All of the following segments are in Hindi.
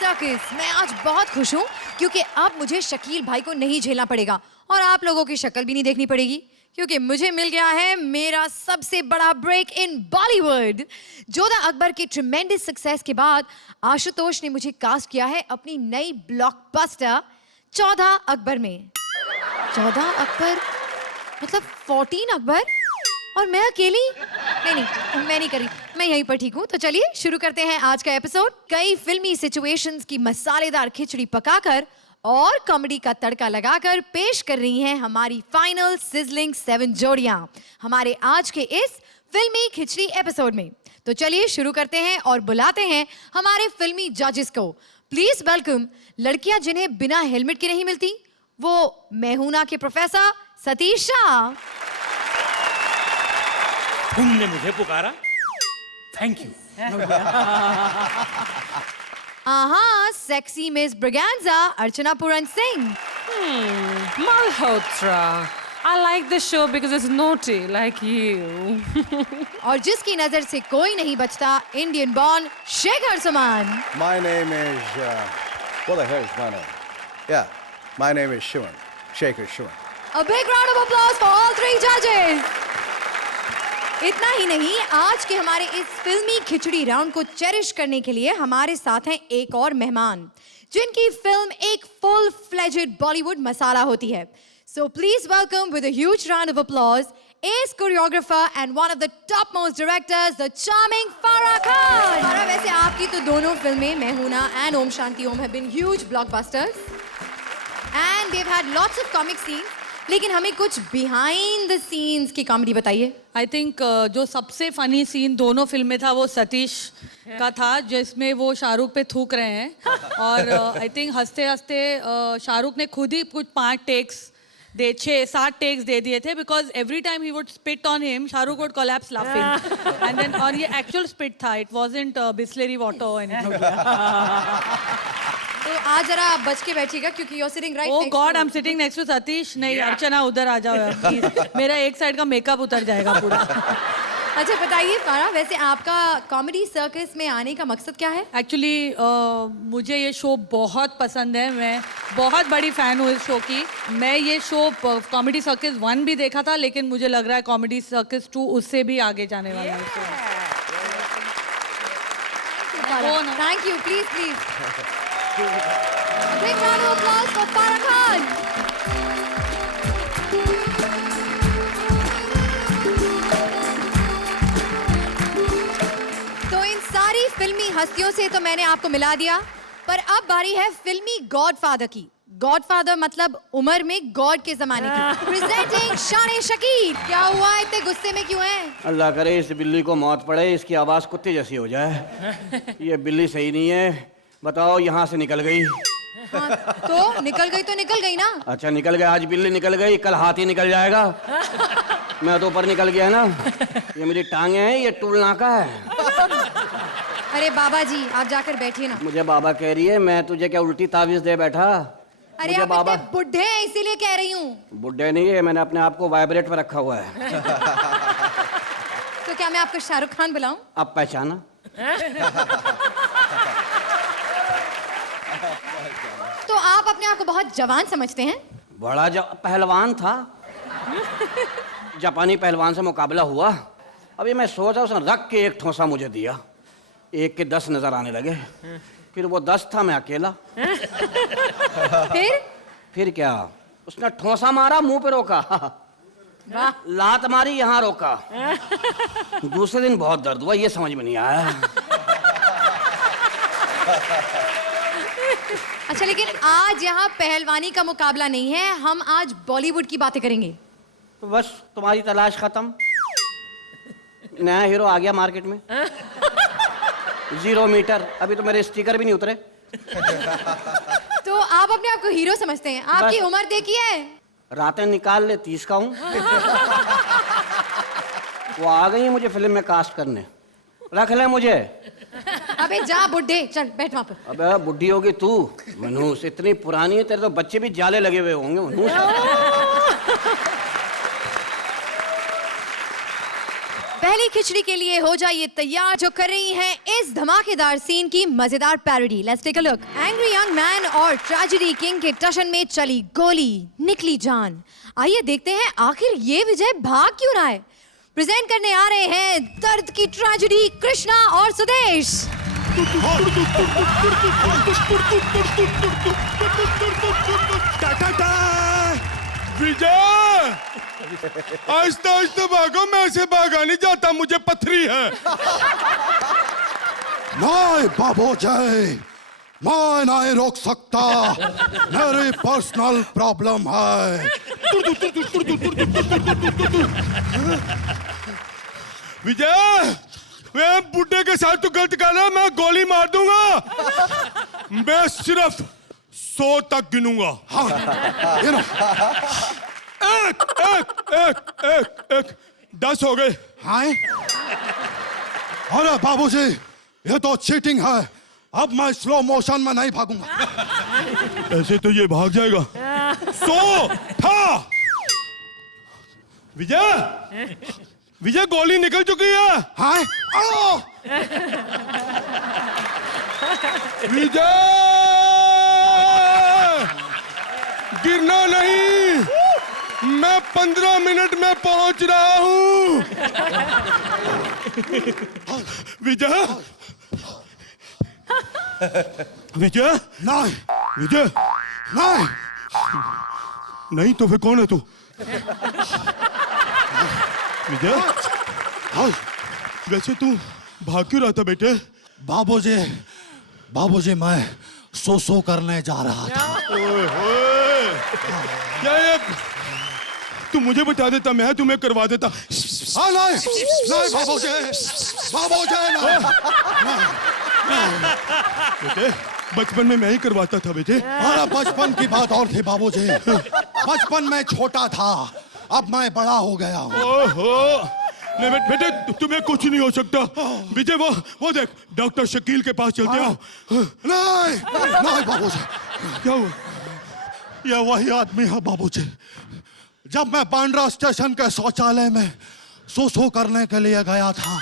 सर्कस। मैं आज बहुत खुश हूँ क्योंकि अब मुझे शकील भाई को नहीं झेलना पड़ेगा और आप लोगों की शक्ल भी नहीं देखनी पड़ेगी क्योंकि मुझे मिल गया है मेरा सबसे बड़ा ब्रेक इन बॉलीवुड। जोधा अकबर के ट्रिमेंडस सक्सेस के बाद आशुतोष ने मुझे कास्ट किया है अपनी नई ब्लॉकबस्टर 14 अकबर में। 14 अकबर मतलब 14 अकबर और मैं अकेली? नहीं, मैं नहीं करी, मैं यहीं पर ठीक हूँ। तो चलिए शुरू करते हैं आज का एपिसोड। कई फिल्मी सिचुएशंस की मसालेदार खिचड़ी पकाकर और कॉमेडी का तड़का लगाकर पेश कर रही हैं हमारी फाइनल सिजलिंग 7 जोड़ियां हमारे आज के इस फिल्मी खिचड़ी एपिसोड में। तो चलिए शुरू करते हैं और बुलाते हैं हमारे फिल्मी जजेस को। प्लीज वेलकम लड़कियां जिन्हें बिना हेलमेट के नहीं मिलती, वो मेहुना के प्रोफेसर सतीश शाह। तुमने मुझे पुकारा, thank you. Sexy Miss Braganza Archana Puran Singh. Malhotra. I like the show because it's naughty like you. और जिसकी नजर से कोई नहीं बचता, Indian born Shekhar Suman. My name is, what the hell is my name? Yeah, my name is Shivan, Shekhar Shivan. A big round of applause for all three judges. इतना ही नहीं, आज के हमारे इस फिल्मी खिचड़ी राउंड को चेरिश करने के लिए हमारे साथ हैं एक और मेहमान जिनकी फिल्म एक फुल फ्लेजेड बॉलीवुड मसाला होती है। So please welcome with a huge round of applause ace choreographer and one of the topmost directors, the charming Farah Khan. Farah, वैसे आपकी तो दोनों फिल्में मेहुना and Om Shanti Om have been huge blockbusters and they've had lots of comic scenes. लेकिन हमें कुछ बिहाइंड द सीन्स की कॉमेडी बताइए। आई थिंक जो सबसे फनी सीन दोनों फिल्म में था वो सतीश का था, जिसमें वो शाहरुख पे थूक रहे हैं और आई थिंक हंसते हंसते शाहरुख ने खुद ही कुछ 5 टेक्स 6-7 टेक्स दे दिए थे because every time he would spit on him, Shahrukh would collapse laughing and then, और ये एक्चुअल स्पिट था, it wasn't Bisleri water anything. तो आज जरा आप बच के बैठिएगा क्योंकि you're sitting right Oh next God, to I'm sitting next to Satish. नहीं अर्चना उधर आ जाओ यार प्लीज, मेरा एक साइड का मेकअप उतर जाएगा पूरा। अच्छा बताइए फारा, वैसे आपका कॉमेडी सर्कस में आने का मकसद क्या है? एक्चुअली मुझे ये शो बहुत पसंद है, मैं बहुत बड़ी फ़ैन हूँ इस शो की। मैं ये शो कॉमेडी सर्कस 1 भी देखा था, लेकिन मुझे लग रहा है कॉमेडी सर्कस 2 उससे भी आगे जाने वाला है। Thank you, please big round of applause for Farah Khan. तो इन सारी फिल्मी हस्तियों से तो मैंने आपको मिला दिया, पर अब बारी है फिल्मी गॉडफादर की। गॉडफादर मतलब उम्र में गॉड के जमाने की। प्रेजेंटिंग शान शकील। क्या हुआ, इतने गुस्से में क्यों हैं? अल्लाह करे इस बिल्ली को मौत पड़े, इसकी आवाज कुत्ते जैसी हो जाए। ये बिल्ली सही नहीं है, बताओ यहाँ से निकल गई। हाँ, तो निकल गई ना। अच्छा निकल गई, आज बिल्ली निकल गई, कल हाथी निकल जाएगा। मैं तो ऊपर निकल गया ना, ये मेरी टांगे हैं, ये टूल नाका है। अरे बाबा जी आप जाकर बैठिए ना। मुझे बाबा कह रही है, मैं तुझे क्या उल्टी तावीज दे बैठा? अरे आप बाबा बुढ़े हैं इसीलिए कह रही हूँ। बुढ़े नहीं है, मैंने अपने आप को वाइब्रेट पर रखा हुआ है। तो क्या मैं आपको शाहरुख खान बुलाऊं? अब पहचाना? तो आप अपने आप को बहुत जवान समझते हैं? बड़ा पहलवान था। जापानी पहलवान से मुकाबला हुआ, अभी मैं सोचा उसने रख के एक ठोसा मुझे दिया, 1 के 10 नजर आने लगे, फिर वो 10 था, मैं अकेला। फिर क्या, उसने ठोसा मारा, मुंह पे रोका, लात मारी, यहाँ रोका। दूसरे दिन बहुत दर्द हुआ, ये समझ में नहीं आया। अच्छा लेकिन आज यहाँ पहलवानी का मुकाबला नहीं है, हम आज बॉलीवुड की बातें करेंगे। तो बस तुम्हारी तलाश खत्म, नया हीरो आ गया मार्केट में। 0 मीटर, अभी तो मेरे स्टिकर भी नहीं उतरे। तो आप अपने आप को हीरो समझते हैं? आपकी उम्र देखी है? रातें निकाल ले, 30 का हूँ। वो आ गई है मुझे फिल्म में कास्ट करने, रख ले मुझे। अबे जा बुड्ढे, चल बैठ वहाँ पर। अबे बुढ़ी होगी तू, मनहूस इतनी पुरानी है, तेरे तो बच्चे भी जाले लगे हुए होंगे मनहूस। पहली खिचड़ी के लिए हो जाइए तैयार, जो कर रही हैं इस धमाकेदार सीन की मजेदार parody. Let's take a look. Angry young man और ट्रेजेडी किंग के टशन में चली गोली, निकली जान। आइए देखते हैं आखिर ये विजय भाग क्यों रहा है। प्रेजेंट करने आ रहे हैं दर्द की ट्रेजेडी कृष्णा और सुदेश। विजय, आहिस्ता आहिस्ता भागो, मैं ऐसे भागा नहीं जाता, मुझे पथरी है। नहीं बाबू जय, मैं नहीं रोक सकता, मेरी पर्सनल प्रॉब्लम है। विजय, मैं बुड्ढे के साथ तो गलत कर रहा, मैं गोली मार दूंगा। मैं सिर्फ 100 तक गिनूंगा। हाँ, you know, एक एक एक एक एक 10 हो गए। हाँ? अरे बाबूजी, ये तो चीटिंग है। अब मैं स्लो मोशन में नहीं भागूंगा। ऐसे तो ये भाग जाएगा। 100 था। विजय, विजय गोली निकल चुकी है। हाँ? ओ! विजय, गिरना नहीं, मैं 15 मिनट में पहुंच रहा हूं। विजय, विजय, नहीं, विजय, नहीं, नहीं तो फिर कौन है तू? विजय, हाँ, वैसे तू भाग क्यों रहा था बेटे? बाबूजी, बाबूजी मैं सो करने जा रहा था। ओए होए, क्या ये? तू मुझे बता देता, मैं तुम्हें करवा देता। हाँ, नहीं, नहीं बाबूजी, बाबूजी नहीं। बेटे, बचपन में मैं ही करवाता था बेटे। अरे बचपन की बात और थी बाबूजी। बचपन में छोटा था, अब मैं बड़ा हो गया हूँ। ओहो, नहीं बेटे, तुम्हें कुछ नहीं हो सकता। विजय, वो देख, डॉक्टर शकील के पास चलते हो। नहीं, नहीं बाबूजी, क्या हुआ? ये वही आदमी है बाबूजी। जब मैं बांद्रा स्टेशन के शौचालय में सुसु करने के लिए गया था,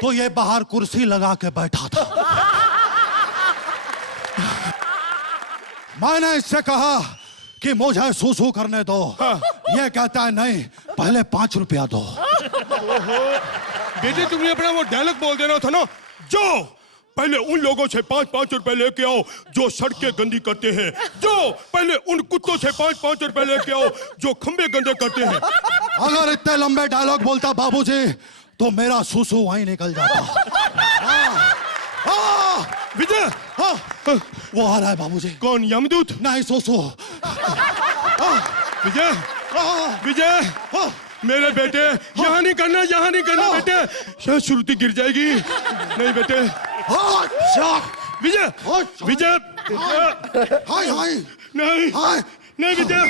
तो ये बाहर कुर्सी लगा के बैठा था। मैंने इससे कहा कि मुझे सुसु करने दो। ये कहता है नहीं, पहले 5 रुपया दो। बेटे, तुमने अपना वो डायलॉग बोल देना था ना, जाओ पहले उन लोगों से 5-5 रुपए लेके आओ जो सड़कें गंदी करते हैं। जाओ पहले उन कुत्तों से 5-5 रुपए लेके आओ जो खंबे गंदे करते हैं। अगर इतने लंबे डायलॉग बोलता बाबूजी, तो मेरा सुसु वहीं निकल जाता। विजय, हाँ, वो आ रहा है बाबूजी। कौन? यमदूत? नहीं, सुसु। विजय, विजय, मेरे बेटे, यहाँ नहीं करना, यहाँ नहीं करना बेटे, शायद श्रुति गिर जाएगी। नहीं बेटे, विजय, विजय, हाय हाय, नहीं, हाय, नहीं विजय,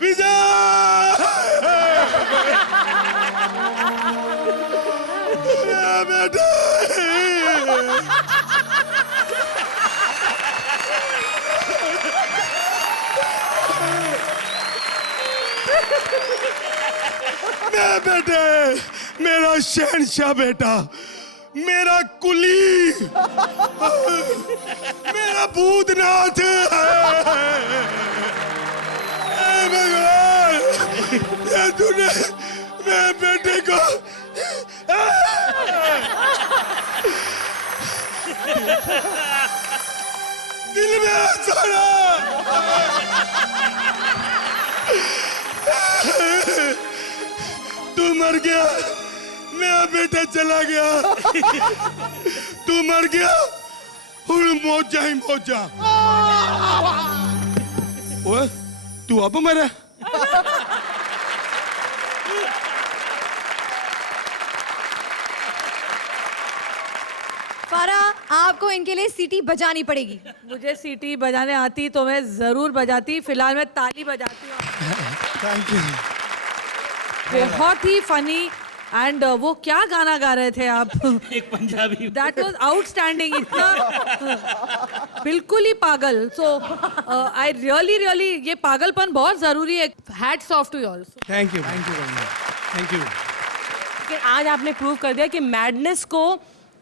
विजय, बेटे, मैं बेटे, मेरा शहनशाह बेटा, मेरा कुली, मेरा भूतनाथ, भगवान, ये तूने मेरे बेटे को दिल में सोना। तू मर गया, मेरा बेटा चला गया। तू मर गया, हुण मौजा ही मौजा। ओए, तू अब मरा? फारा, आपको इनके लिए सीटी बजानी पड़ेगी। मुझे सीटी बजाने आती तो मैं जरूर बजाती, फिलहाल मैं ताली बजाती हूँ। Thank you. बहुत ही फनी एंड वो क्या गाना गा रहे थे आप? एक पंजाबी दैट वाज आउटस्टैंडिंग, इतना बिल्कुल ही पागल. सो आई रियली ये पागलपन बहुत जरूरी है. Hats off to you all. Thank you very much, thank you. कि आज आपने प्रूव कर दिया कि मैडनेस को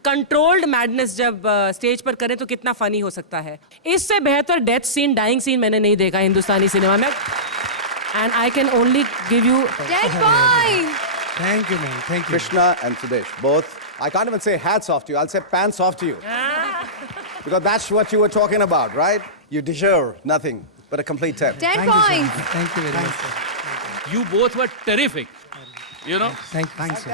कंट्रोल्ड मैडनेस जब स्टेज पर करें तो कितना फनी हो सकता है. इससे बेहतर डेथ सीन, डाइंग सीन मैंने नहीं देखा हिंदुस्तानी सिनेमा में. And I can only give you 10 points. Thank you ma'am, thank you. Krishna and Sudesh, both. I can't even say hats off to you. I'll say pants off to you. Because that's what you were talking about, right? You deserve nothing but a complete 10. 10 points. Thank you very much. You both were terrific. You know, thanks.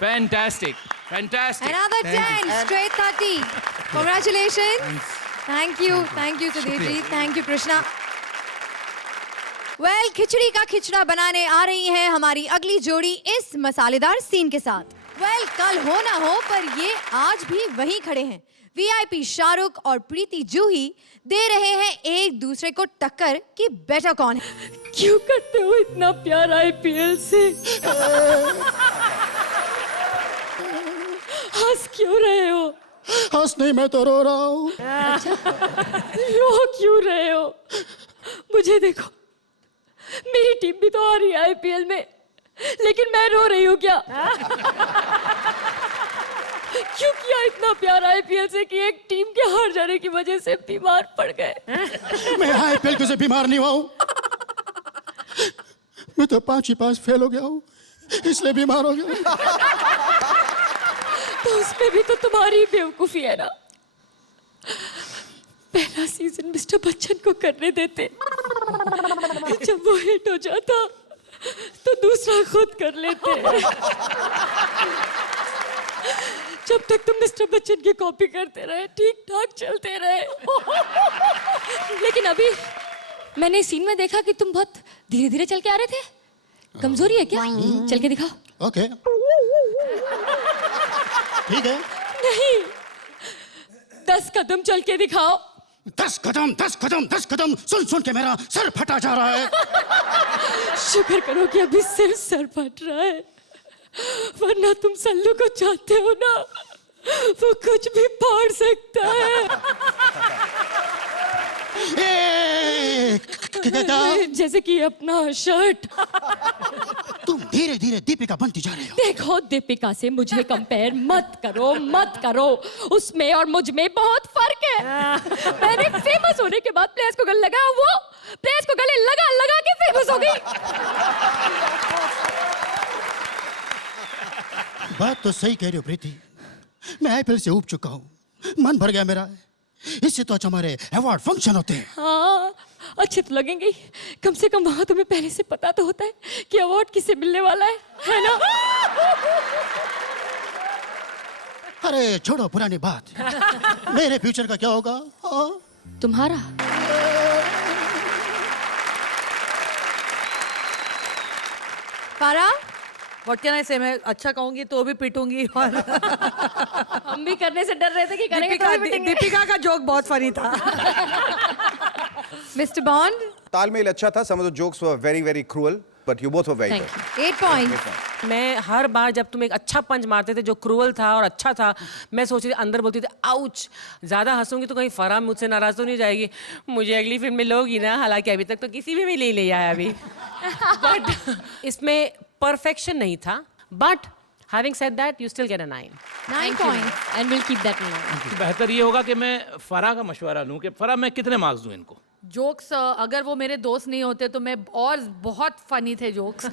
fantastic. Another 10, straight 30. Congratulations. Thank you, Sudesh ji. Thank you, Krishna. Well, खिचड़ी का खिचड़ा बनाने आ रही है हमारी अगली जोड़ी इस मसालेदार सीन के साथ. Well, कल हो ना हो पर ये आज भी वहीं खड़े हैं. VIP शाहरुख और प्रीति जूही दे रहे हैं एक दूसरे को टक्कर कि बेटर कौन है. क्यों करते हो इतना प्यार IPL से? हंस क्यों रहे हो? हंस नहीं, मैं तो रो रहा हूँ. रो क्यों रहे हो? मुझे देखो, मेरी टीम भी तो आ रही है IPL में, लेकिन मैं रो रही हूँ क्या? क्यों किया इतना प्यार IPL से कि एक टीम के हार जाने की वजह से बीमार पड़ गए? मैं IPL से बीमार नहीं हुआ हूँ. मैं तो 5 फेल हो गया हूँ, इसलिए बीमार हो गया. तो उसमें भी तो तुम्हारी बेवकूफी है ना. पहला सीजन मिस्टर बच्चन को करने देते, जब वो हिट हो जाता तो दूसरा खुद कर लेते. जब तक तुम मिस्टर बच्चन की कॉपी करते रहे ठीक ठाक चलते रहे. लेकिन अभी मैंने सीन में देखा कि तुम बहुत धीरे धीरे चल के आ रहे थे. कमजोरी है क्या? चल के दिखाओ. ओके, ठीक है. नहीं, 10 कदम चल के दिखाओ. 10 कदम. सुन के मेरा सर फटा जा रहा है. शुक्र करो कि अभी सिर्फ सर फट रहा है, वरना तुम सल्लू को चाहते हो ना, वो कुछ भी फाड़ सकता है. जैसे कि अपना शर्ट. तुम धीरे धीरे दीपिका बनती जा रही हो. देखो, दीपिका से मुझे कंपेयर मत करो. उसमें और मुझ में बहुत फर्क है. मैंने फेमस होने के बाद प्लेयर्स को गले लगाया, वो प्लेयर्स को गले लगा के फेमस हो गई. बात तो सही कह रही हो प्रीति. मैं IPL से ऊब चुका हूँ, मन भर गया मेरा. इससे तो अच्छा हमारे अवार्ड फंक्शन होते हैं. हाँ, अच्छे तो लगेंगे ही. कम से कम वहां तुम्हें पहले से पता तो होता है कि अवार्ड किसे मिलने वाला है ना? अरे छोड़ो पुरानी बात. मेरे फ्यूचर का क्या होगा? तुम्हारा? फारा, What can I say? मैं अच्छा कहूंगी तो भी पीटूंगी. और हम भी करने से डर रहे थे कि करेंगे तो भी पिटेंगे. दीपिका का जोक बहुत फनी था. मिस्टर बॉन्ड, तालमेल अच्छा था. Some of the jokes were very, very cruel, but you both were very good. 8 points. मैं हर बार जब तुम एक अच्छा पंच मारते थे जो क्रूअल था और अच्छा था, मैं सोच रही थी, अंदर बोलती थी आउच. ज्यादा हंसूंगी तो कहीं फराह मुझसे नाराज तो नहीं जाएगी. मुझे अगली फिल्म में लोगी ना, हालांकि अभी तक तो किसी भी में नहीं लिया है अभी. बट इसमें परफेक्शन नहीं था. But having said that, you still get a 9. 9 points. And will keep that in mind. बेहतर ये होगा कि मैं फराह का मशवरा लूं कि फराह मैं कितने मार्क्स दूं इनको. जोक्स, अगर वो मेरे दोस्त नहीं होते तो मैं, और बहुत फनी थे jokes.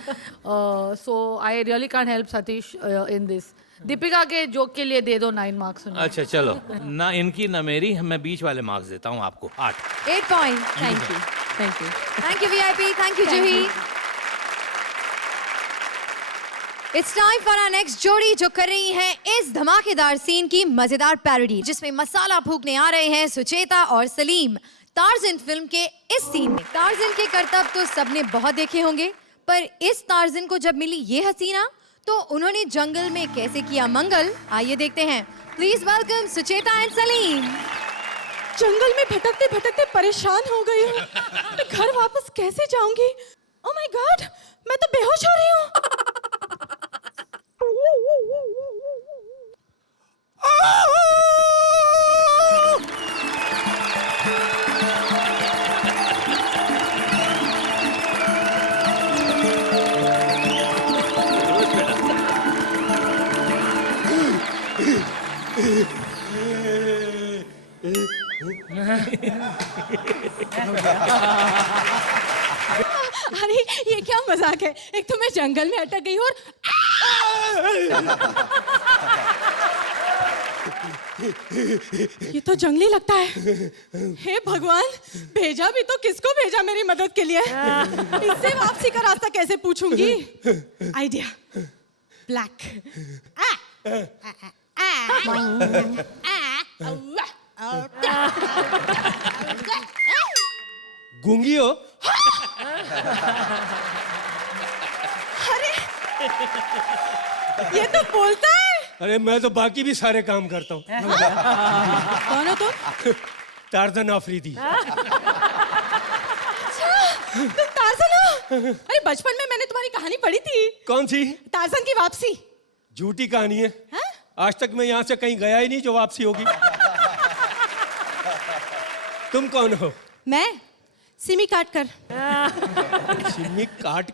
So I really can't help Satish in this. Deepika के जोक के लिए दे दो 9 मार्क्स. अच्छा चलो, ना इनकी ना मेरी, मैं बीच वाले मार्क्स देता हूं आपको 8. 8 points. Thank you. Thank you VIP. Thank you Juhi. It's time for our next जोड़ी जो कर रही है इस धमाकेदार सीन की मजेदार पैरोडी, जिसमें मसाला फूकने आ रहे हैं सुचेता और सलीम टार्ज़न फिल्म के इस सीन में. टार्ज़न के करतब तो सबने बहुत देखे होंगे, पर इस टार्ज़न को जब मिली ये हसीना तो उन्होंने जंगल में कैसे किया मंगल. आइए देखते हैं. Please welcome Sucheta and Salim. जंगल में भटकते भटकते परेशान हो गई हूँ. मैं घर वापस कैसे जाऊंगी? ओह माय गॉड, मैं तो बेहोश हो रही हूँ. अरे ये क्या मजाक है? एक तो मैं जंगल में अटक गई और ये तो जंगली लगता है। हे भगवान, भेजा भी तो किसको भेजा मेरी मदद के लिए? इससे वापसी का रास्ता कैसे पूछूंगी? Idea, black. गूंगी हो? अरे ये तो बोलता है। अरे मैं तो बाकी भी सारे काम करता हूँ। कौन हो तुम? टार्जन आफरीदी। तुम टार्जन हो? अरे बचपन में मैंने तुम्हारी कहानी पढ़ी थी। कौन सी? टार्जन की वापसी। झूठी कहानी है। हाँ? आज तक मैं यहाँ से कहीं गया ही नहीं जो वापसी होगी। तुम कौन हो? मैं सिमी काट कर। सिमी काट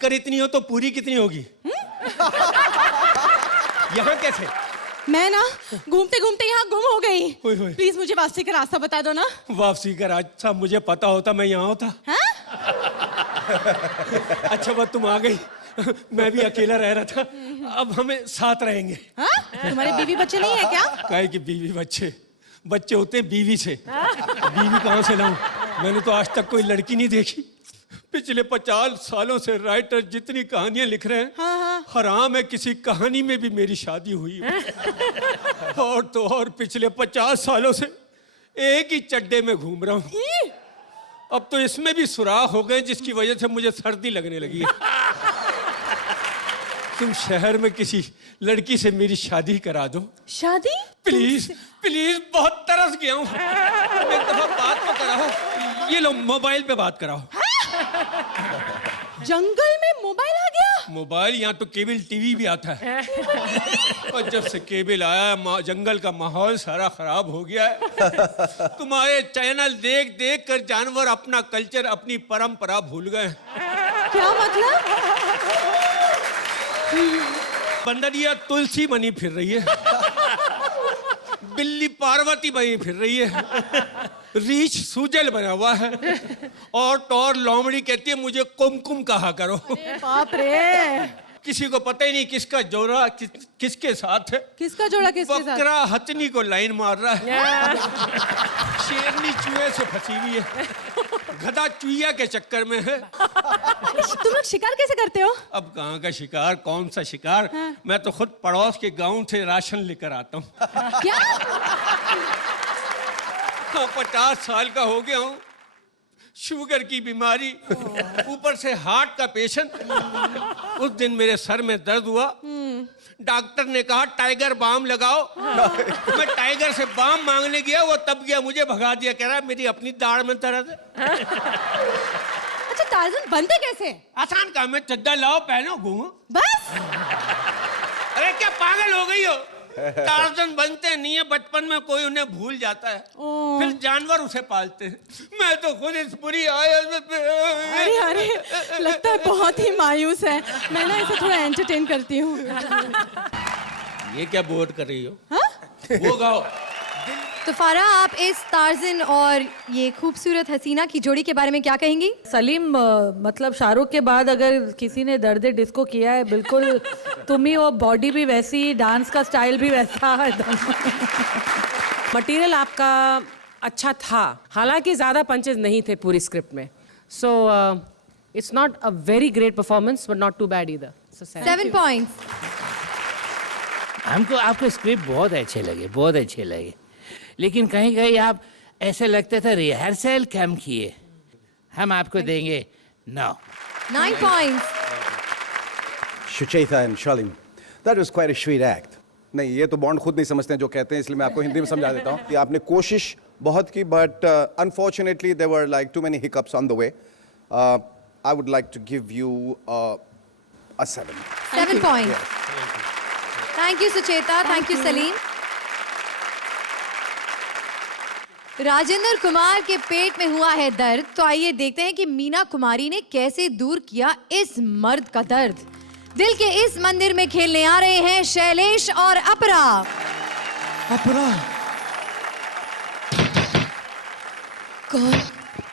कर इतनी हो तो पूरी कितनी होगी? यहाँ कैसे? मैं ना घूमते घूमते यहाँ गुम हो गई। ओए होए। प्लीज मुझे वापसी का रास्ता बता दो ना। वापसी का रास्ता मुझे पता होता मैं यहाँ होता। हाँ? अच्छा बात तुम आ गई। मैं भी अकेला रह रहा था, अब हमें साथ रहेंगे। हाँ? तुम्हारे बीवी बच्चे नहीं है क्या? काहे कि बीवी बच्चे होते हैं बीवी से। बीवी कहाँ से लाऊं? मैंने तो आज तक कोई लड़की नहीं देखी। पिछले 50 सालों से राइटर जितनी कहानियां लिख रहे हैं, हाँ। हराम है किसी कहानी में भी मेरी शादी हुई है। और तो और पिछले 50 सालों से एक ही चड्डे में घूम रहा हूँ। अब तो इसमें भी सुराख हो गए जिसकी वजह से मुझे सर्दी लगने लगी है। तुम शहर में किसी लड़की से मेरी शादी करा दो। शादी? प्लीज प्लीज, बहुत तरस गया हूँ। एक दफा बात तो कराओ। ये लो मोबाइल पे बात कराओ। जंगल में मोबाइल आ गया? मोबाइल, यहाँ तो केबल टीवी भी आता है। और जब से केबल आया जंगल का माहौल सारा खराब हो गया है। तुम्हारे चैनल देख देख कर जानवर अपना कल्चर, अपनी परंपरा भूल गए। क्या मतलब? बंदरिया तुलसी बनी फिर रही है, बिल्ली पार्वती बनी फिर रही है, रीछ सूजल बना हुआ है, और टोर लोमड़ी कहती है मुझे कुमकुम कहा करो। बाप रे, किसी को पता ही नहीं किसका जोड़ा किसके साथ है। किसका जोड़ा किसके साथ? बकरा हथनी को लाइन मार रहा है। शेरनी चूहे से फंसी हुई है, गधा चुईया के चक्कर में है। तुम लोग शिकार कैसे करते हो? अब कहाँ का शिकार, कौन सा शिकार? मैं तो खुद पड़ोस के गांव से राशन लेकर आता हूँ। क्या? 50 साल का हो गया हूँ, शुगर की बीमारी, ऊपर से हार्ट का पेशेंट। उस दिन मेरे सर में दर्द हुआ, डॉक्टर ने कहा टाइगर बाम लगाओ। मैं टाइगर से बाम मांगने गया, वो तब गया मुझे भगा दिया, कह रहा है मेरी अपनी दाढ़ में दर्द है। अच्छा, टार्जन बनते कैसे? आसान काम है, चद्दर लाओ पहनो घूमो बस? अरे क्या पागल हो गई हो? टार्जन बनते नहीं है, बचपन में कोई उन्हें भूल जाता है, फिर जानवर उसे पालते हैं। मैं तो खुद इस बुरी आयत में। अरे अरे, लगता है बहुत ही मायूस है। मैं ना इसे थोड़ा एंटरटेन करती हूँ। ये क्या बोर कर रही हो? हाँ? वो गाओ। तो फारा, आप इस टार्जन और ये खूबसूरत हसीना की जोड़ी के बारे में क्या कहेंगी? सलीम, मतलब शाहरुख के बाद अगर किसी ने दर्द डिस्को किया है, बिल्कुल तुम ही हो। बॉडी भी वैसी, डांस का स्टाइल भी वैसा। मटेरियल आपका अच्छा था, हालांकि ज़्यादा पंचेस नहीं थे पूरी स्क्रिप्ट में। So it's not a very great performance but not too bad either. 7 points. हमको आपके स्क्रिप्ट बहुत अच्छे लगे, लेकिन कहीं कहीं आप ऐसे लगते थे रिहर्सल कम किए। हम आपको देंगे 9 points. Sucheta and Shalim, that was quite a sweet act. नहीं, ये तो बॉन्ड खुद नहीं समझते हैं जो कहते हैं, इसलिए मैं आपको हिंदी में समझा देता हूँ कि आपने कोशिश बहुत की, but unfortunately there were like too many hiccups on the way. I would like to give you a 7. 7 points. Thank you, Sucheta. Thank you, Salim. Rajendra Kumar के पेट में हुआ है दर्द, तो आइए देखते हैं कि मीना कुमारी ने कैसे दूर किया इस मर्द का दर्द। दिल के इस मंदिर में खेलने आ रहे हैं शैलेश और अपरा। अपरा, कौन?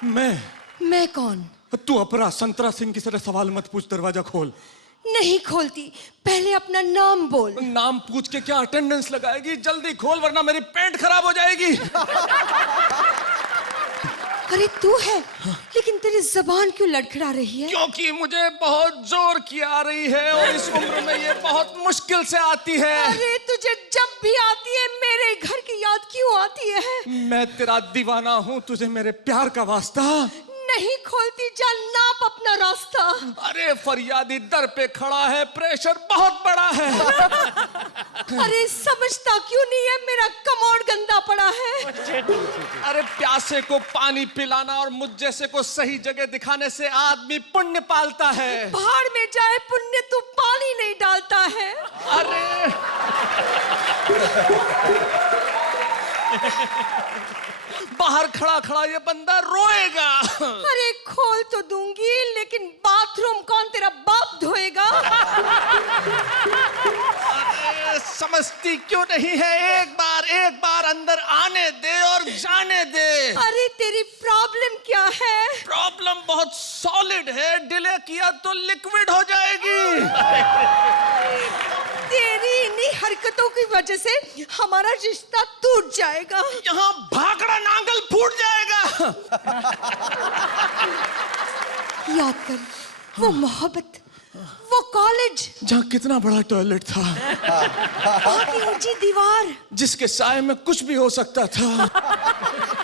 मैं कौन? तू अपरा, संतरा सिंह की तरह सवाल मत पूछ, दरवाजा खोल। नहीं खोलती, पहले अपना नाम बोल। नाम पूछ के क्या अटेंडेंस लगाएगी? जल्दी खोल वरना मेरी पेंट खराब हो जाएगी। अरे तू है, लेकिन तेरी जबान क्यों लड़खड़ा रही है? क्योंकि मुझे बहुत जोर की आ रही है और इस उम्र में ये बहुत मुश्किल से आती है। अरे तुझे जब भी आती है मेरे घर की याद क्यों आती है? मैं तेरा दीवाना हूँ, तुझे मेरे प्यार का वास्ता। नहीं खोलती, जा नाप अपना रास्ता। अरे फरियादी दर पे खड़ा है, प्रेशर बहुत बड़ा है। अरे समझता क्यों नहीं है, मेरा कमोड गंदा पड़ा है। अरे प्यासे को पानी पिलाना और मुझ जैसे को सही जगह दिखाने से आदमी पुण्य पालता है। पहाड़ में जाए पुण्य, तू पानी नहीं डालता है। अरे बाहर खड़ा खड़ा ये बंदा रोएगा। अरे खोल तो दूंगी, लेकिन बाथरूम कौन तेरा बाप धोएगा? अरे समझती क्यों नहीं है? एक बार अंदर आने दे और जाने दे। अरे तेरी प्रॉब्लम क्या है? प्रॉब्लम बहुत सॉलिड है, डिले किया तो लिक्विड हो जाएगी। तेरी इन्हीं हरकतों की वजह से हमारा रिश्ता टूट जाएगा। यहाँ भागड़ा नांगल फूट जाएगा। याद कर वो मोहब्बत, वो कॉलेज, जहाँ कितना बड़ा टॉयलेट था, वहाँ की ऊंची दीवार, जिसके साए में कुछ भी हो सकता था,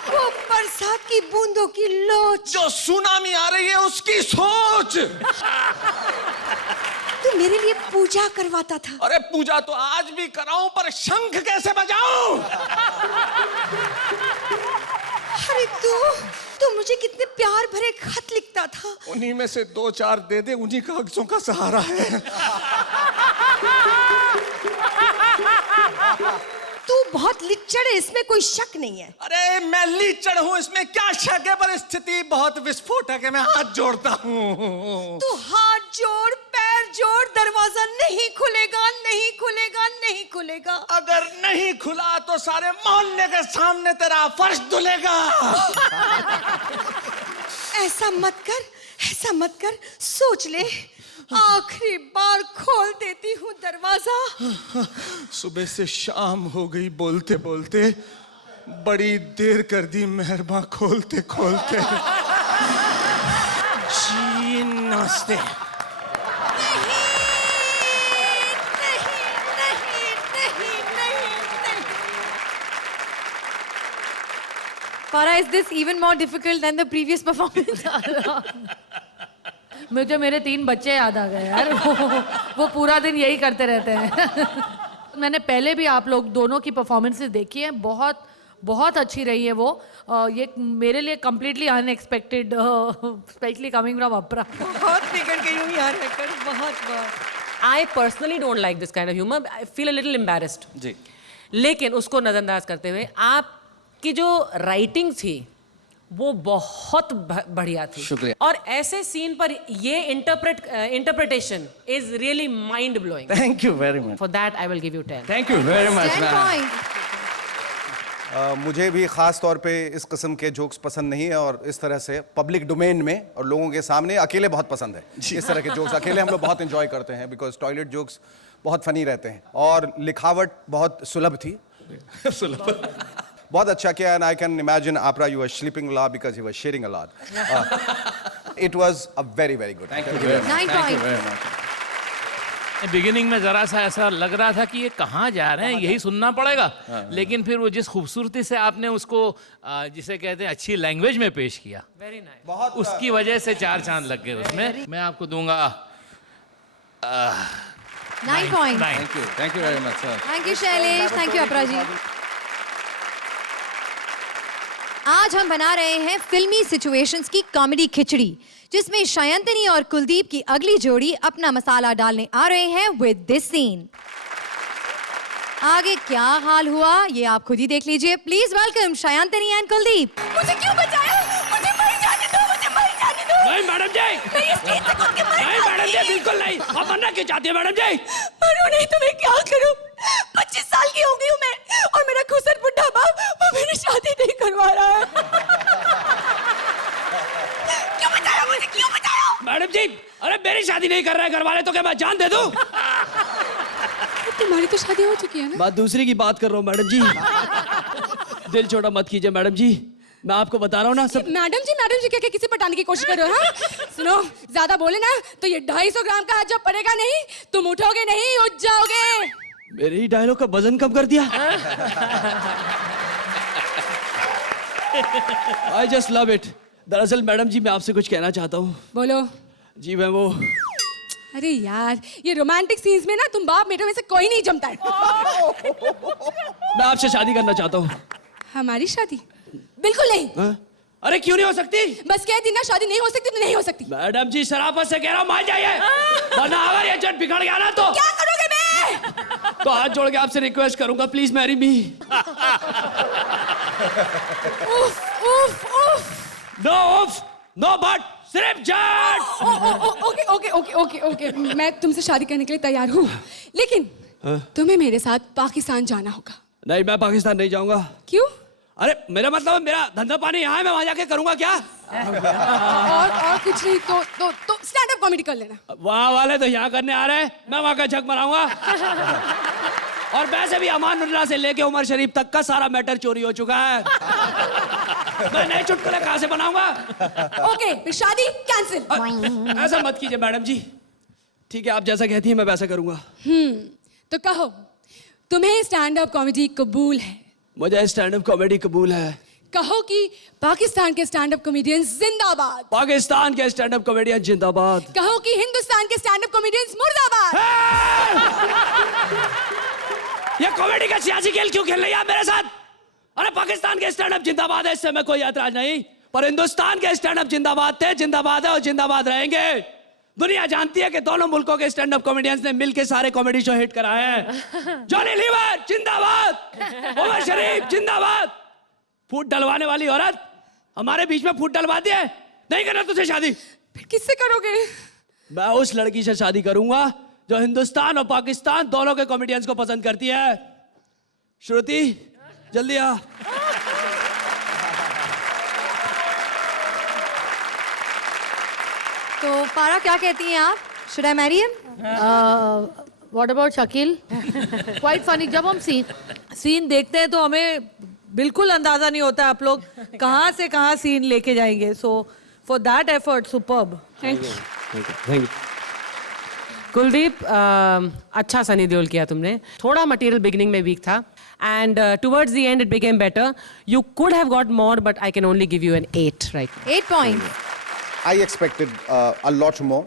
वो बरसात की बूंदों की लोच, जो सुनामी आ रही है उसकी सोच। तू मेरे लिए पूजा करवाता था। अरे पूजा तो आज भी कराऊं, पर शंख कैसे बजाऊं? अरे तू मुझे कितने प्यार भरे खत लिखता था। उन्हीं में से 2-4 दे दे, उन्हीं कागजों का सहारा है। तू बहुत लिच्चड़ है, इसमें कोई शक नहीं है। अरे मैं लीचड़ हूँ, इसमें क्या शक है? पर स्थिति बहुत विस्फोटक है, मैं हाथ जोड़ता हूँ। तू हाथ जोड़, पैर जोड़, दरवाजा नहीं खुलेगा, नहीं खुलेगा, नहीं खुलेगा। अगर नहीं खुला तो सारे मोहल्ले के सामने तेरा फर्श धुलेगा। ऐसा मत कर, सोच ले। आखिरी बार खोल देती हूँ दरवाजा। सुबह से शाम हो गई बोलते बोलते, बड़ी देर कर दी मेहरबान खोलते खोलते। जी नमस्ते। Farah, is this even more difficult than the previous performance? मुझे मेरे 3 बच्चे याद आ गए यार। वो पूरा दिन यही करते रहते हैं। मैंने पहले भी आप लोग दोनों की परफॉर्मेंसेस देखी हैं, बहुत बहुत अच्छी रही है वो। ये मेरे लिए completely unexpected, specially coming from अपरा। बहुत बिगड़ गई हूँ यार, बहुत। I personally don't like this kind of humor. I feel a little embarrassed. जी। लेकिन उसको नजरअंदाज करते हुए आपकी जो राइटिंग थी वो बहुत बढ़िया थी। शुक्रिया। और ऐसे सीन पर ये interpretation is really mind blowing. Thank you very much. For that I will give you 10। Thank you very much. 10 point. मुझे भी ख़ास तौर पे इस किस्म के जोक्स पसंद नहीं है, और इस तरह से पब्लिक डोमेन में और लोगों के सामने अकेले बहुत पसंद है। इस तरह के जोक्स अकेले हम लोग बहुत एंजॉय करते हैं, बिकॉज टॉयलेट जोक्स बहुत फनी रहते हैं और लिखावट बहुत सुलभ थी। सुलभ। बहुत अच्छा किया, एंड आई कैन इमेजिन आपरा you were sleeping a lot because you were sharing a lot. It was a very very good. 9 point. Beginning में जरा सा ऐसा लग रहा था कि ये कहाँ जा रहे हैं, यही सुनना पड़ेगा। लेकिन फिर वो जिस खूबसूरती से आपने उसको जिसे कहते हैं अच्छी लैंग्वेज में पेश किया, वेरी नाइस, बहुत उसकी वजह से 4 चांद लग गए उसमें। मैं आपको दूंगा 9 point. Thank you very much sir. Thank you Shailesh, thank you अपरा जी। आज हम बना रहे हैं फिल्मी सिचुएशंस की कॉमेडी खिचड़ी, जिसमें शयंतनी और कुलदीप की अगली जोड़ी अपना मसाला डालने आ रहे हैं विद दिस सीन। आगे क्या हाल हुआ ये आप खुद ही देख लीजिए। Please welcome Shayantani and Kuldeep. मुझे क्यों बचाया? मुझे मर जाने दो, मुझे मर जाने दो। नहीं मैडम जी, मैं इस स्टेज से कूद के मर नहीं मैडम जी, बिल्कुल नहीं। आप मरना क्यों चाहती है मैडम जी? मरूं नहीं तो मैं क्या करूं? 25 साल की हो गई हूं मैं, और मेरा शादी नहीं कर रहे घर वाले तो क्या मैं जान दे दूं? तुम्हारी तो शादी हो चुकी है ना? बात दूसरी की बात कर रहा हूँ मैडम जी। दिल छोटा मत कीजिए मैडम जी, मैं आपको बता रहा हूँ ना सब। मैडम जी क्या क्या किसे पटाने की कोशिश कर रहे हो? हाँ? सुनो, ज्यादा बोले ना तो ये 250 ग्राम का जब पड़ेगा नहीं तुम उठोगे नहीं, उठ जाओगे। मेरे ही डायलॉग का वजन कम कर दिया। I just love it. दरअसल मैडम जी मैं आपसे कुछ कहना चाहता हूँ। बोलो। जी मैं वो, अरे यार, ये रोमांटिक सीन्स में ना तुम बाप बेटे में से कोई नहीं जमता है। मैं आपसे शादी करना चाहता हूँ। हमारी शादी? बिल्कुल नहीं। हाँ? अरे क्यों नहीं हो सकती? बस कह दी ना शादी नहीं हो सकती तो नहीं हो सकती। मैडम जी शराफत से कह रहा हूँ मान जाइए, वरना अगर ये जट बिगड़ गया ना तो क्या करोगे बे? तो हाथ जोड़ के आपसे रिक्वेस्ट करूंगा, प्लीज मैरी मी। उफ उफ उफ। नो उफ, नो बट, सिर्फ Jatt. Okay okay okay okay okay, मैं तुमसे शादी करने के लिए तैयार हूँ, लेकिन तुम्हें मेरे साथ पाकिस्तान जाना होगा। नहीं मैं पाकिस्तान नहीं जाऊंगा। क्यों? अरे मेरा मतलब मेरा धंधा पानी यहाँ है, मैं वहां जाके करूंगा क्या? और कुछ नहीं तो स्टैंड अप कॉमेडी कर लेना। वहाँ वाले तो यहाँ करने आ रहे हैं, मैं वहां का झक मराऊंगा। और वैसे भी अमानुल्लाह से लेके उमर शरीफ तक का सारा मैटर चोरी हो चुका है। मैं नए चुटकुले कहाँ से बनाऊंगा? ओके, फिर शादी कैंसिल। ऐसा मत कीजिए मैडम जी। ठीक है, आप जैसा कहती हैं मैं वैसा करूंगा। तो कहो, तुम्हें स्टैंड अप कॉमेडी कबूल है? मुझे स्टैंड अप कॉमेडी कबूल है। कहो कि पाकिस्तान के स्टैंड अप कॉमेडियंस जिंदाबाद। पाकिस्तान के स्टैंड अप कॉमेडियन जिंदाबाद। कहो कि हिंदुस्तान के स्टैंड अप कॉमेडियंस मुर्दाबाद। ये कॉमेडी का सियासी खेल क्यों खेल रही है मेरे साथ? अरे पाकिस्तान के स्टैंड अप जिंदाबाद है, इससे मैं कोई ऐतराज नहीं, पर हिंदुस्तान के स्टैंड अप जिंदाबाद थे, जिंदाबाद है और जिंदाबाद रहेंगे। दुनिया जानती है कि दोनों मुल्कों के स्टैंड अप कॉमेडियंस ने मिलकर सारे कॉमेडी शो हिट कराए हैं। जॉनी लीवर जिंदाबाद, उमर शरीफ जिंदाबाद। फूट डलवाने वाली औरत हमारे बीच में फूट डलवा दिए। नहीं करना तुझे शादी? फिर किससे करोगे? मैं उस लड़की से शादी करूंगा जो हिंदुस्तान और पाकिस्तान दोनों के कॉमेडियंस को पसंद करती है। श्रुति जल्दी आ। तो फारा क्या कहती हैं आप? Should I marry him? What about Shakeel? Quite funny. जब हम सीन देखते हैं तो हमें बिल्कुल अंदाजा नहीं होता आप लोग कहाँ से कहाँ सीन लेके जाएंगे। So for that effort superb. Thank you. Thank you. Kuldeep, अच्छा सनी देओल किया तुमने। थोड़ा मटेरियल बिगिनिंग में वीक था and towards the end it became better. You could have got more but I can only give you an 8 right. 8 points. I expected a lot more,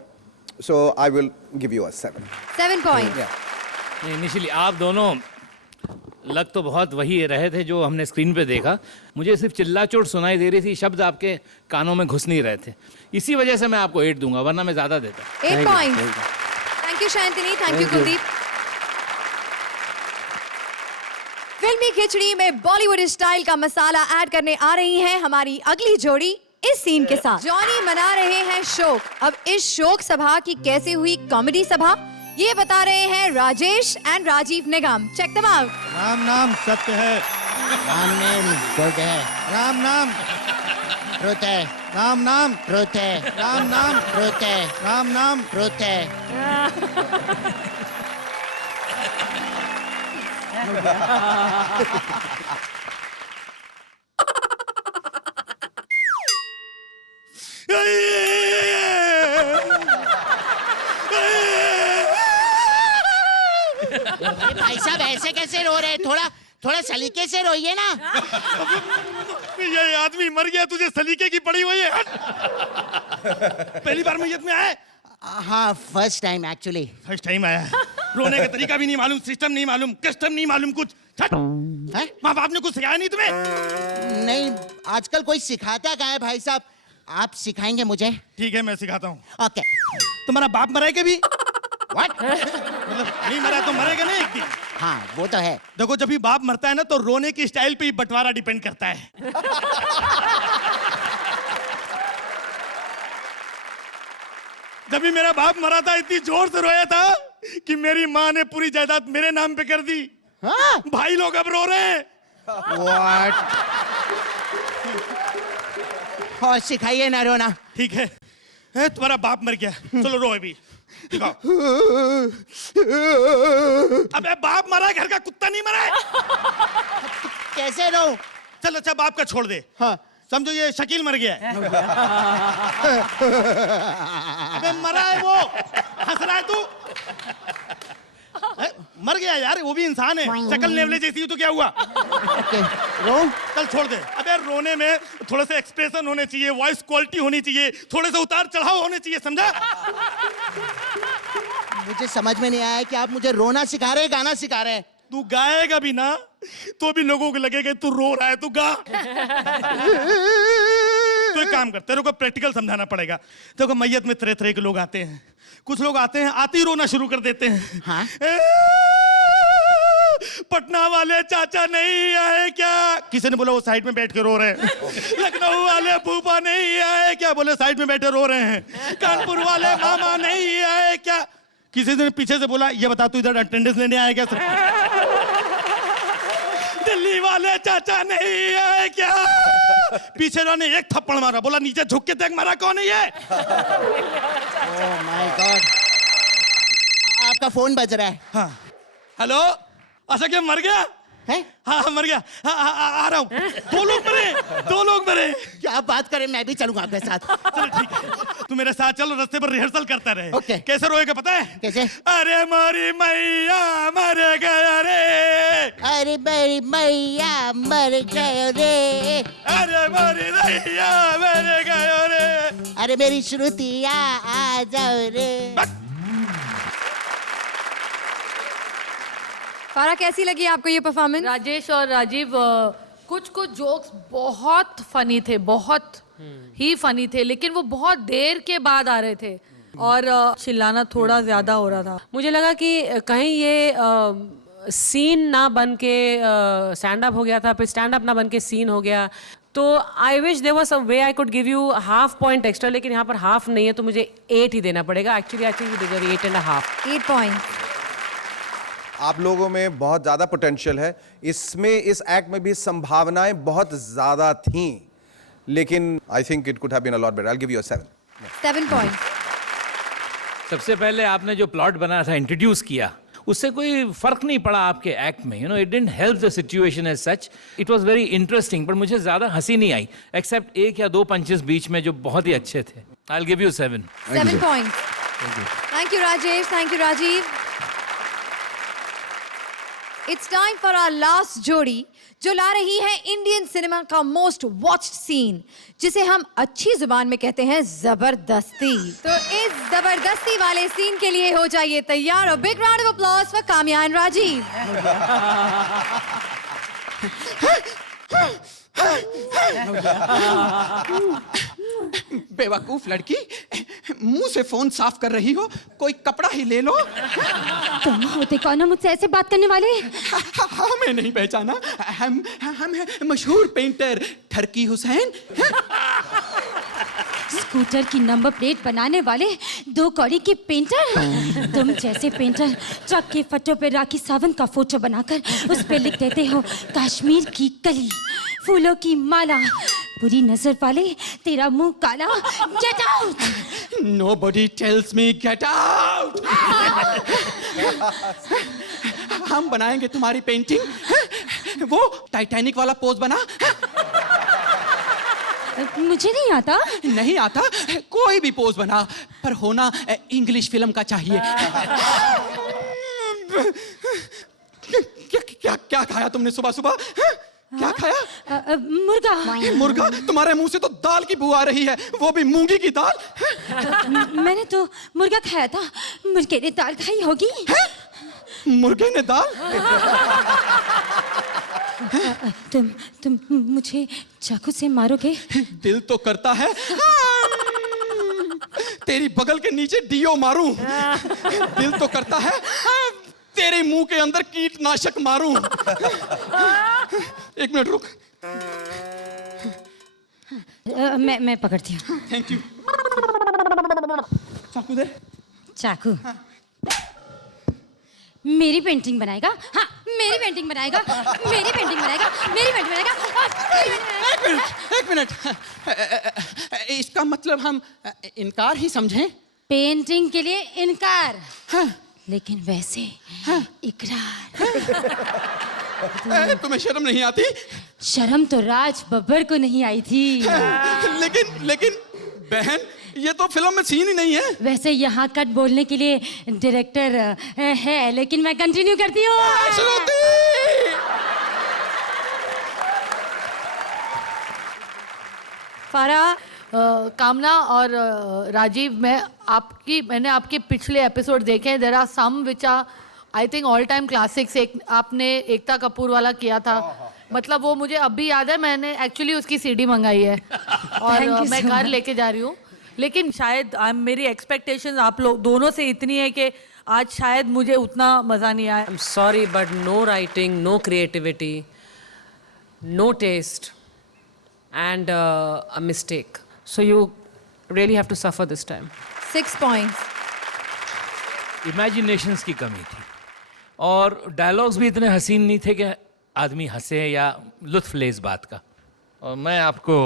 so I will give you a 7. 7 points. Initially आप दोनों लग तो बहुत वही रहे थे जो हमने स्क्रीन पे देखा। मुझे सिर्फ चिल्ला चोट सुनाई दे रही थी, शब्द आपके कानों में घुस नहीं रहे थे। इसी वजह से मैं आपको 8 दूंगा, वरना मैं ज्यादा देता। 8 points. Thank you शांतिनी, thank you Kuldeep. फिल्मी खिचड़ी में बॉलीवुड स्टाइल का मसाला ऐड करने आ रही हैं हमारी अगली जोड़ी इस सीन के साथ। जॉनी मना रहे हैं शोक। अब इस शोक सभा की कैसे हुई कॉमेडी सभा, ये बता रहे हैं Rajesh and Rajeev Nigam. Check them out. Ram नाम सत्य है, राम नाम गुड है, राम नाम ट्रुथ है, राम नाम ट्रुथ है, राम नाम ट्रुथ है, राम नाम ट्रुथ है। अरे भाई साहब ऐसे कैसे रो रहे हैं? थोड़ा थोड़ा सलीके से रोइए ना। ये आदमी मर गया, तुझे सलीके की पड़ी हुई है। हट। पहली बार मैयत में आए? हाँ first time actually. First time आया है। रोने का तरीका भी नहीं मालूम, सिस्टम नहीं मालूम, कस्टम नहीं मालूम कुछ। माँ बाप ने कुछ सिखाया नहीं तुम्हें? नहीं आजकल कोई सिखाता क्या है भाई साहब, आप सिखाएंगे मुझे? ठीक है मैं सिखाता हूँ। ओके। तुम्हारा बाप मरा है कभी? व्हाट? मतलब नहीं मरा तो मरेगा ना एक दिन। हाँ वो तो है। देखो जब भी बाप मरता है ना तो रोने की स्टाइल पे ही बंटवारा डिपेंड करता है। जब भी मेरा बाप मरा था इतनी जोर से रोया था कि मेरी माँ ने पूरी जायदाद मेरे नाम पे कर दी। हाँ? भाई लोग अब रो रहे हैं। व्हाट? और सिखाइए ना रोना। ठीक है, तुम्हारा बाप मर गया, चलो रो अभी। दिखाओ। अबे बाप मरा है, घर का कुत्ता नहीं मरा है। कैसे रो? चल अच्छा बाप का छोड़ दे। हाँ। समझो ये शकील मर गया है। अबे मरा है वो, हंस रहा है तू? मर गया यार, वो भी इंसान है, शक्ल नेवले जैसी, तो क्या हुआ? रो। चल छोड़ दे। अबे रोने में थोड़ा सा एक्सप्रेशन होने चाहिए, वॉइस क्वालिटी होनी चाहिए, थोड़े से उतार चढ़ाव होने चाहिए, समझा? मुझे समझ में नहीं आया कि आप मुझे रोना सिखा रहे हैं, गाना सिखा रहे हैं। तू गाएगा भी ना तो भी लोगों को लगेगा तू रो रहा है, तू गा। तो एक काम कर, तेरे को प्रैक्टिकल समझाना पड़ेगा। देखो मैयत में तरह तरह के लोग आते हैं, कुछ लोग आते हैं आते ही रोना शुरू कर देते हैं। हाँ? पटना वाले चाचा नहीं आए क्या? किसी ने बोला वो साइड में बैठ के रो रहे हैं। लखनऊ वाले फूफा नहीं आए क्या? बोले साइड में बैठे रो रहे हैं। कानपुर वाले मामा नहीं आए क्या? किसी ने पीछे से बोला ये बता तू इधर अटेंडेंस लेने आया क्या? दिल्ली वाले चाचा नहीं आए क्या? पीछे ने एक थप्पड़ मारा, बोला नीचे झुक के देख मारा कौन है ये? ओह माय गॉड, आपका फोन बज रहा है। हाँ हेलो, अच्छा क्या मर गया है? हाँ मर गया। आ रहा हूँ। दो लोग मरे। क्या बात करें, मैं भी चलूंगा आपके साथ। चलो ठीक है, तू मेरे साथ चलो, रास्ते पर रिहर्सल करता रहे। ओके। कैसे रोएगा पता है? कैसे? अरे मोरी मैया मर गया रे, अरे मेरी मैया मर गयो रे, अरे मोरी मैया मर गयो रे, अरे मेरी श्रुतिया आ जाओ रे। फारा, कैसी लगी आपको ये परफॉर्मेंस? राजेश और राजीव कुछ कुछ जोक्स बहुत फनी थे, बहुत ही फनी थे, लेकिन वो बहुत देर के बाद आ रहे थे और चिल्लाना थोड़ा ज्यादा हो रहा था। मुझे लगा कि कहीं ये सीन ना बन के स्टैंड अप हो गया था, फिर स्टैंड अप ना बन के सीन हो गया। तो I wish there was a way I could give you half point extra, लेकिन यहाँ पर हाफ नहीं है, तो मुझे 8 ही देना पड़ेगा। Actually I think you deserve 8.5। 8 point. आप लोगों में बहुत ज़्यादा पोटेंशियल है, इसमें इस एक्ट में भी संभावनाएं बहुत ज़्यादा थीं, लेकिन I think it could have been a lot better. I will give you a 7। 7 point. सबसे पहले आपने जो प्लॉट बनाया था, इंट्रोड्यूस किया, उससे कोई फर्क नहीं पड़ा आपके एक्ट में। You know, it didn't help the situation as such. It was very interesting, पर मुझे ज़्यादा हंसी नहीं आई, एक्सेप्ट 1 या 2 पंचेस बीच में जो बहुत ही अच्छे थे। I will give you 7। 7 point. Thank you Rajesh, thank you Rajeev. It's time for our last जोड़ी, जो ला रही है इंडियन सिनेमा का मोस्ट वॉच्ड सीन, जिसे हम अच्छी जुबान में कहते हैं जबरदस्ती। तो इस जबरदस्ती वाले सीन के लिए हो जाइए तैयार, और big round of applause for Kamya and Rajeev. बेवकूफ लड़की, मुंह से फोन साफ कर रही हो, कोई कपड़ा ही ले लो। तुम होते कौन हो मुझसे ऐसे बात करने वाले? हमें नहीं पहचाना? हम हैं मशहूर पेंटर ठरकी हुसैन। स्कूटर की नंबर प्लेट बनाने वाले 2 कौड़ी के पेंटर? तुम जैसे पेंटर ट्रक के फटों पे राखी सावंत का फोटो बनाकर उस पे लिख देते हो कश्मीर की कली, फूलों की माला, बुरी नजर वाले तेरा मुंह काला, get out. Nobody tells me get out। हम बनाएंगे तुम्हारी पेंटिंग। वो टाइटैनिक वाला पोज बना। मुझे नहीं आता। नहीं आता? कोई भी पोज बना, पर होना इंग्लिश फिल्म का चाहिए। क्या क्या खाया तुमने सुबह सुबह? क्या खाया? मुर्गा। मुर्गा? तुम्हारे मुंह से तो दाल की बू आ रही है, वो भी मूंगी की दाल। मैंने तो मुर्गा खाया था, मुर्गे ने दाल खाई होगी। मुर्गे ने दाल? तुम मुझे चाकू से मारोगे? दिल तो करता है तेरी बगल के नीचे डीओ मारूं। दिल तो करता है तेरे मुंह के अंदर कीटनाशक मारूं। 1 मिनट रुक। मैं पकड़ती हूँ। Thank you. चाकू दे। चाकू। मेरी पेंटिंग बनाएगा? हाँ, मेरी पेंटिंग बनाएगा, मेरी पेंटिंग बनाएगा, मेरी पेंटिंग बनाएगा। एक मिनट। इसका मतलब हम इनकार ही समझें? पेंटिंग के लिए इनकार, लेकिन वैसे इकरार। तुम्हें शर्म नहीं आती? शर्म तो राज बब्बर को नहीं आई थी। लेकिन बहन, ये तो फिल्म में सीन ही नहीं है। वैसे यहाँ कट बोलने के लिए डायरेक्टर है, लेकिन मैं कंटिन्यू करती हूँ। फारा, कामना और राजीव, मैंने आपके पिछले एपिसोड देखे हैं। There are some which are I think all time classics. एक आपने एकता कपूर वाला किया था, मतलब वो मुझे अब भी याद है। मैंने एक्चुअली उसकी सीडी मंगाई है और मैं घर लेके जा रही हूँ। लेकिन शायद मेरी एक्सपेक्टेशंस आप लोग दोनों से इतनी है कि आज शायद मुझे उतना मज़ा नहीं आया। I am sorry but no writing, no creativity, no taste and a mistake. So you really have to suffer this time. 6 points. Imaginations की कमी थी और डायलॉग्स भी इतने हसीन नहीं थे कि आदमी हंसे या लुत्फ ले इस बात का। और मैं आपको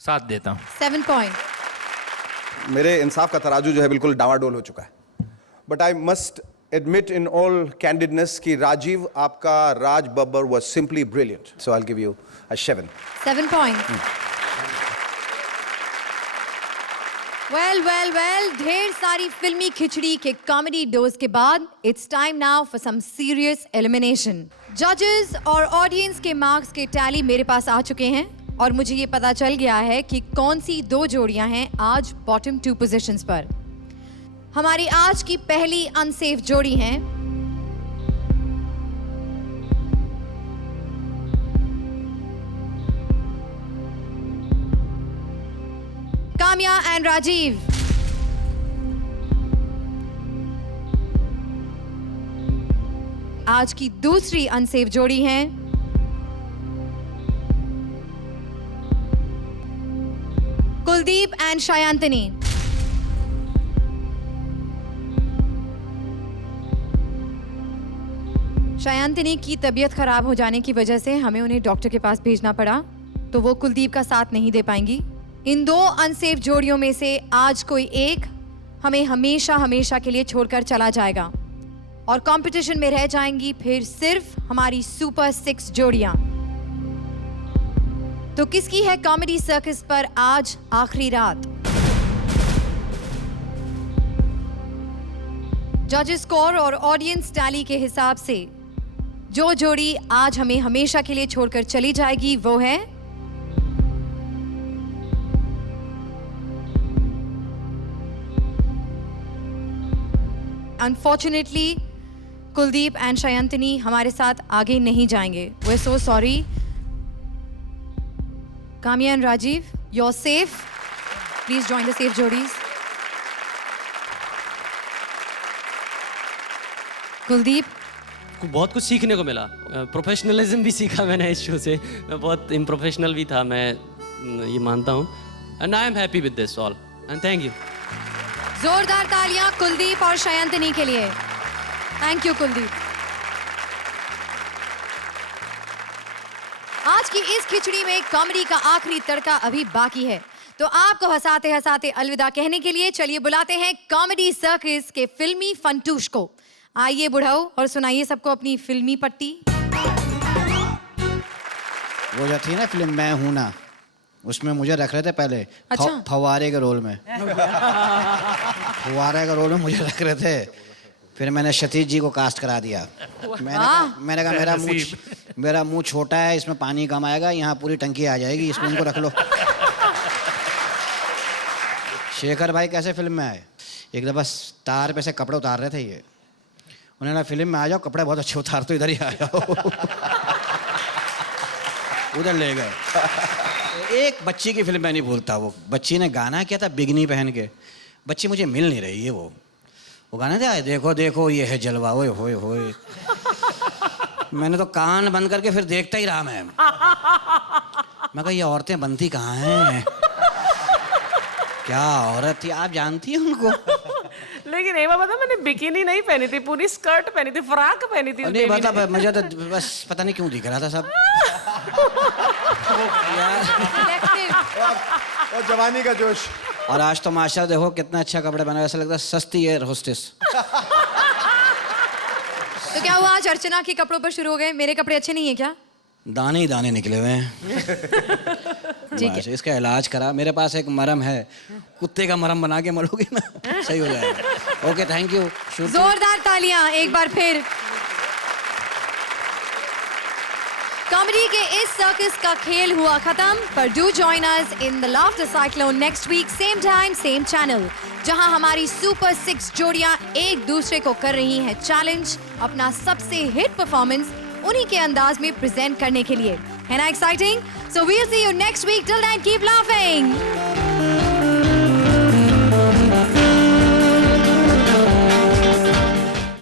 7 देता हूँ। 7 points. मेरे इंसाफ का तराजू जो है बिल्कुल डावाडोल हो चुका है। But I must admit in all candidness कि राजीव, आपका Raj Babbar was simply brilliant. So I'll give you a 7. 7 points. Well, ढेर सारी फिल्मी खिचड़ी के कॉमेडी डोज के बाद it's time now for some serious elimination. Judges और ऑडियंस के मार्क्स के टैली मेरे पास आ चुके हैं और मुझे ये पता चल गया है कि कौन सी 2 जोड़ियां हैं आज बॉटम 2 पोजीशंस पर। हमारी आज की पहली अनसेफ जोड़ी हैं काम्या एंड राजीव। आज की दूसरी अनसेफ जोड़ी हैं कुलदीप एंड शायांतनी। शायांतनी की तबीयत खराब हो जाने की वजह से हमें उन्हें डॉक्टर के पास भेजना पड़ा, तो वो कुलदीप का साथ नहीं दे पाएंगी। इन 2 अनसेफ जोड़ियों में से आज कोई एक हमें हमेशा हमेशा के लिए छोड़कर चला जाएगा और कंपटीशन में रह जाएंगी फिर सिर्फ हमारी सुपर 6 जोड़ियां। तो किसकी है कॉमेडी सर्कस पर आज आखिरी रात? जजेस स्कोर और ऑडियंस टैली के हिसाब से जो जोड़ी आज हमें हमेशा के लिए छोड़कर चली जाएगी वो है अनफॉर्चुनेटली कुलदीप एंड शायांतनी हमारे साथ आगे नहीं जाएंगे। We are so sorry. Kamya and Rajeev, you are safe. Please join the safe जोड़ीज। कुलदीप, बहुत कुछ सीखने को मिला, प्रोफेशनलिज्म भी सीखा मैंने इस शो से। मैं बहुत इम्प्रोफेशनल भी था, मैं ये मानता हूँ। And I am happy with this all and thank you. जोरदार तालियां कुलदीप और शायांतनी के लिए। Thank you Kuldeep. आज की इस खिचड़ी में कॉमेडी का आखिरी तड़का अभी बाकी है, तो आपको हंसाते हंसाते अलविदा कहने के लिए चलिए बुलाते हैं कॉमेडी सर्कस के फिल्मी फंटूश को। आइए बुढ़ाओ और सुनाइए सबको अपनी फिल्मी पट्टी। वो जो थी ना फिल्म मैं हूं ना, उसमें मुझे रख रहे थे पहले। अच्छा। फव्वारे के रोल में। फव्वारे के रोल में मुझे रख रहे थे, फिर मैंने सतीश जी को कास्ट करा दिया। मैंने कहा मेरा मुंह छोटा है, इसमें पानी कम आएगा, यहाँ पूरी टंकी आ जाएगी, इसको इनको रख लो। शेखर भाई कैसे फिल्म में आए, एक दफा तार पे से कपड़े उतार रहे थे ये, उन्होंने फिल्म में आ जाओ, कपड़े बहुत अच्छे उतार, तो इधर ही आ जाओ। उधर ले गए। एक बच्ची की फिल्म मैं नहीं भूलता, वो बच्ची ने गाना किया था बिगनी पहन के, बच्ची मुझे मिल नहीं रही है, वो गाना था देखो देखो ये है जलवा, ओए होए होए। मैंने तो कान बंद करके फिर देखता ही रहा मैं कहा ये औरतें बनती कहाँ हैं, क्या औरत थी, आप जानती हैं उनको? लेकिन एक बार पता, मैंने बिकिनी नहीं पहनी थी, पूरी स्कर्ट पहनी थी, फ्रॉक पहनी थी। नहीं पता, मुझे तो बस पता नहीं क्यों दिख रहा था सब। और जवानी का जोश। और आज तो माशा देखो कितना अच्छा कपड़े पहना, ऐसा लगता है सस्ती एयर होस्टेस। तो क्या हुआ, आज अर्चना के कपड़ों पर शुरू हो गए? मेरे कपड़े अच्छे नहीं है क्या? दाने ही दाने निकले हुए हैं। ठीक है। बस, इसका इलाज करा। मेरे पास एक मरहम है, कुत्ते का मरहम बना के मलोगे ना, सही हो जाएगा। Okay, thank you. जोरदार तालियां एक बार फिर। कॉमेडी के इस सर्कस का खेल हुआ खत्म, पर do join us in the laughter cyclone next week, same time same channel, जहां हमारी सुपर 6 जोड़ियां एक दूसरे को कर रही हैं चैलेंज अपना सबसे हिट परफॉर्मेंस उन्हीं के अंदाज में प्रेजेंट करने के लिए। है ना exciting? So we'll see you next week, till then keep laughing.